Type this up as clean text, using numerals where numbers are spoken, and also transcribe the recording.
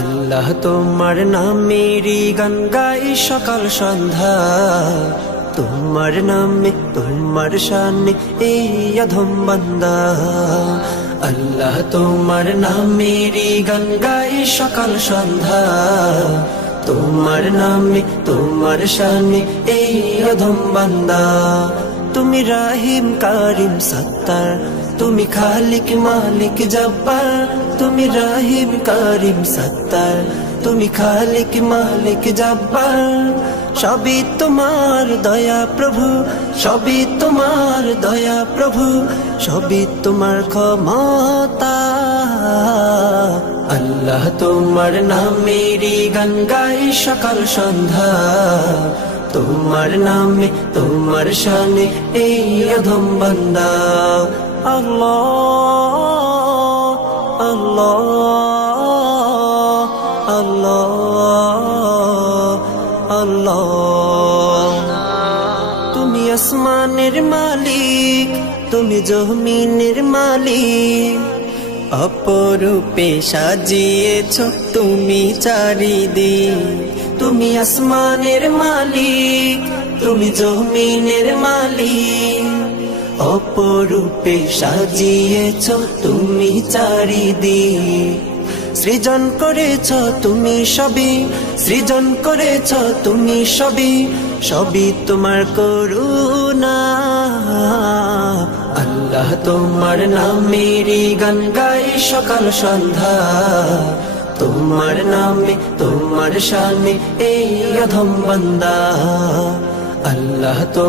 আল্লাহ তোমার নামেরই গান গাই সকাল সন্ধ্যা, তোমার নামে তোমার শানে এই অধম বান্দা। আল্লাহ তোমার নামেরই গান গাই সকাল সন্ধ্যা, তোমার নামে তোমার শানে এই অধম বান্দা। তুমি রাহিম কারিম সত্তার, তুমি খালিক মালিক জব্বার। তুমি রাহিম কারিম সত্তার, তুমি খালিক মালিক জব্বার। সবই তোমার দয়া প্রভু, সবই তোমার দয়া প্রভু, সবই তোমার ক্ষমতা। আল্লাহ তোমার নামেরই গান গাই সকাল সন্ধ্যা, তোমার নামে তোমার শানে এই অধম বান্দা। আল্লাহ আল্লাহ আল্লাহ আল্লাহ। তুমি আসমানের মালিক, তুমি জমিনের মালিক, অপরূপে সাজিয়েছ তুমি চারিদিক। তুমি আসমানের মালিক, তুমি জমিনের মালিক, অপরূপে সাজিয়েছ তুমি চারিদিক। সৃজন করেছ তুমি সবই, সৃজন করেছ তুমি সবই, সবই তোমার করুণা। আল্লাহ তোমার নামেরই গান গাই সকাল সন্ধ্যা, তোমার নামে তোমার শানে এই অধম বান্দা। আল্লাহ